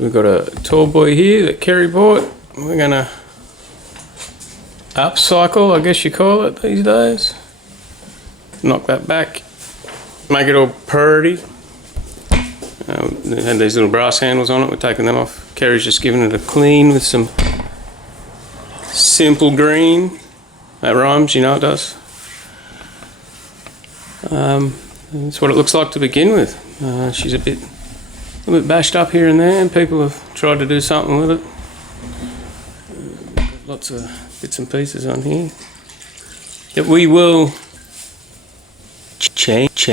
We've got a tall boy here that Kerry bought. We're gonna upcycle, I guess you call it these days. Knock that back, make it all purty. They had these little brass handles on it, we're taking them off. Kerry's just giving it a clean with some simple green. That rhymes, you know it does. That's what it looks like to begin with. She's a little bit bashed up here and there, and people have tried to do something with it. Lots of bits and pieces on here that we will change.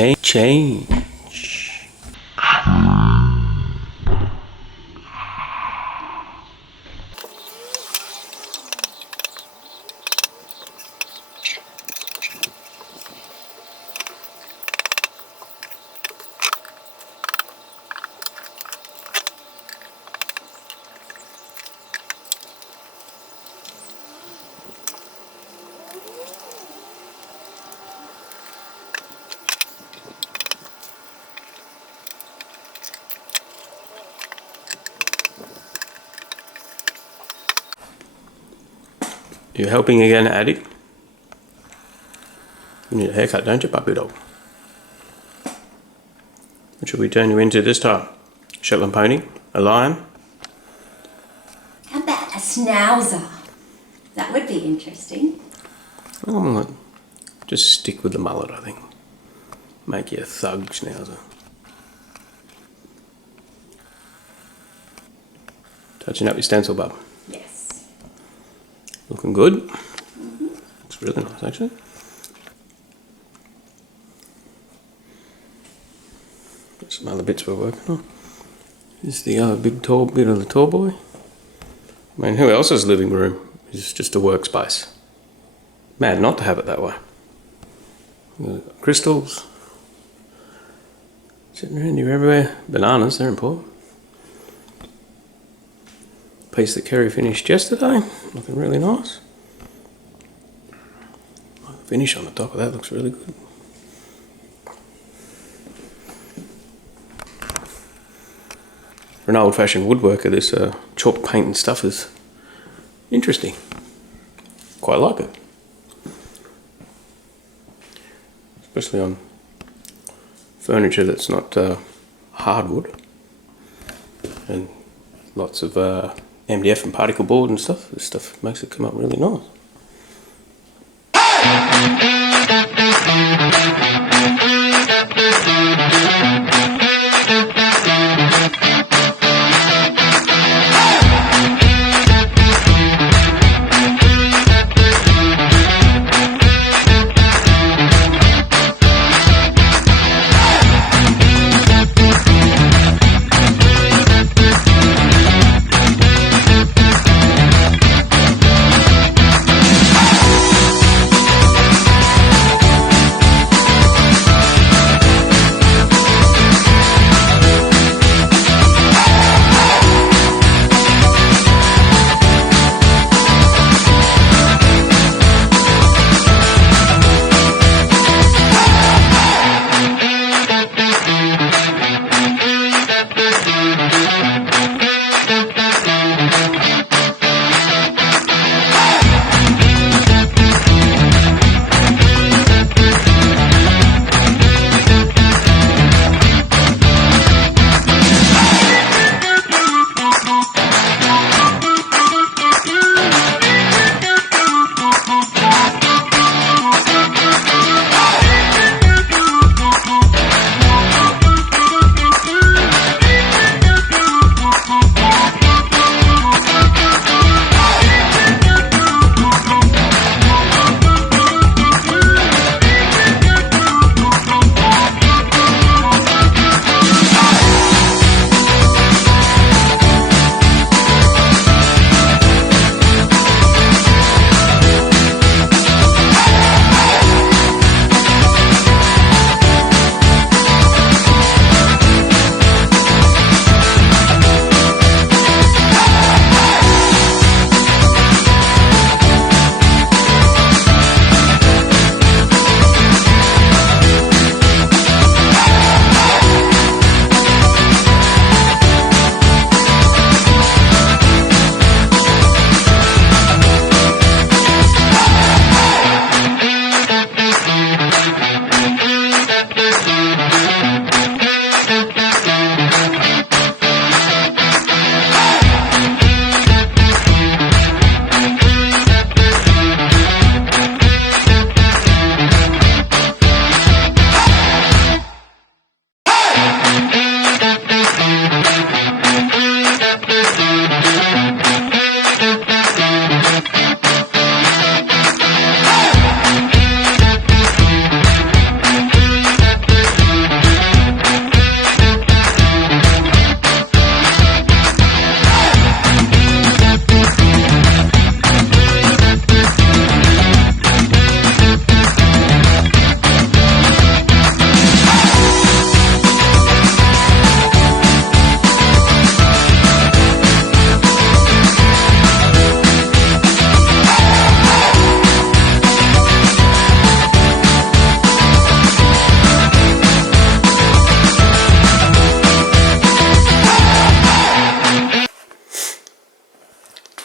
You're helping again, Addy? You need a haircut, don't you, puppy dog? What should we turn you into this time? Shetland pony? A lion? How about a schnauzer? That would be interesting. Oh, just stick with the mullet, I think. Make you a thug schnauzer. Touching up your stencil, bub. Yes. Looking good. Looks really nice, actually. Got some other bits we're working on. This is the other big tall bit of the tall boy. I mean, who else's living room is just a workspace? Mad not to have it that way. We've got crystals sitting around here everywhere. Bananas, they're important. Piece that Kerry finished yesterday, looking really nice. The finish on the top of that looks really good. For an old-fashioned woodworker, this chalk paint and stuff is interesting. Quite like it. Especially on furniture that's not hardwood. And lots of MDF and particle board and stuff. This stuff makes it come up really nice.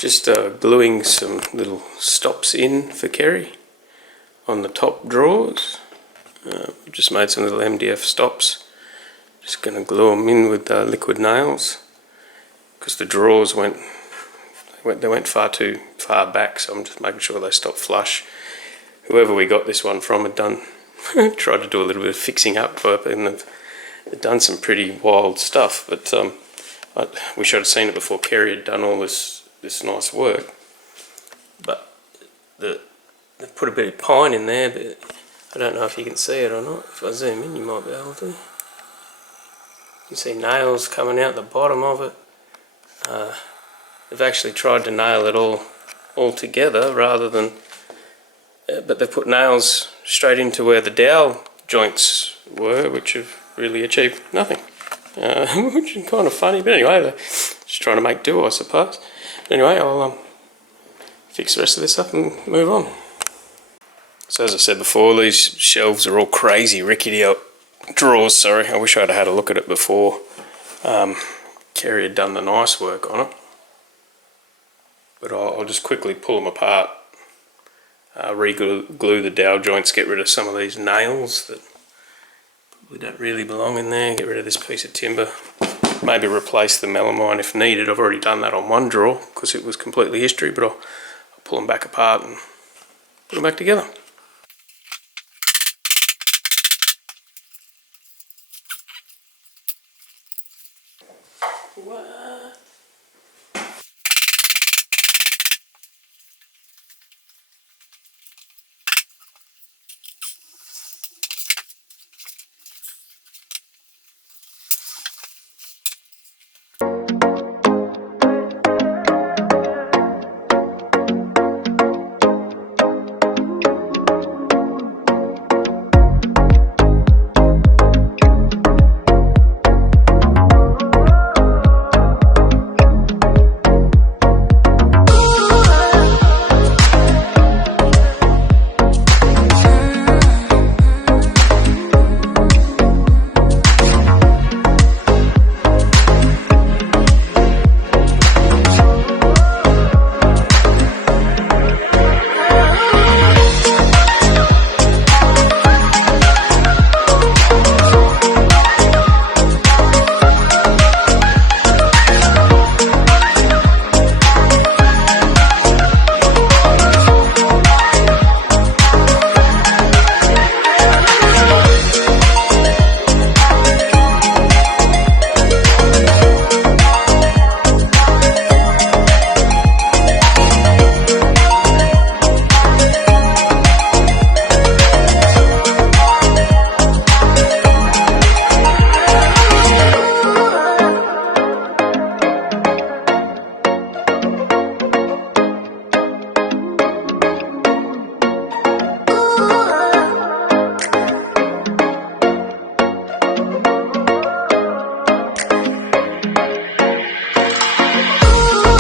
Just gluing some little stops in for Kerry on the top drawers. Just made some little MDF stops. Just going to glue them in with liquid nails because the drawers went far too far back, so I'm just making sure they stop flush. Whoever we got this one from had tried to do a little bit of fixing up work, and they've done some pretty wild stuff, but I wish I'd seen it before Kerry had done all this nice work. But they've put a bit of pine in there, but I don't know if you can see it or not. If I zoom in, you might be able to. You can see nails coming out the bottom of it. They've actually tried to nail it all together rather than, but they've put nails straight into where the dowel joints were, which have really achieved nothing. Which is kind of funny, but anyway, they're just trying to make do, I suppose. Anyway, I'll fix the rest of this up and move on. So as I said before, these shelves are all crazy, rickety drawers, sorry. I wish I'd had a look at it before Kerry had done the nice work on it. But I'll just quickly pull them apart, re-glue the dowel joints, get rid of some of these nails that probably don't really belong in there, get rid of this piece of timber, maybe replace the melamine if needed. I've already done that on one drawer because it was completely history, but I'll pull them back apart and put them back together. What?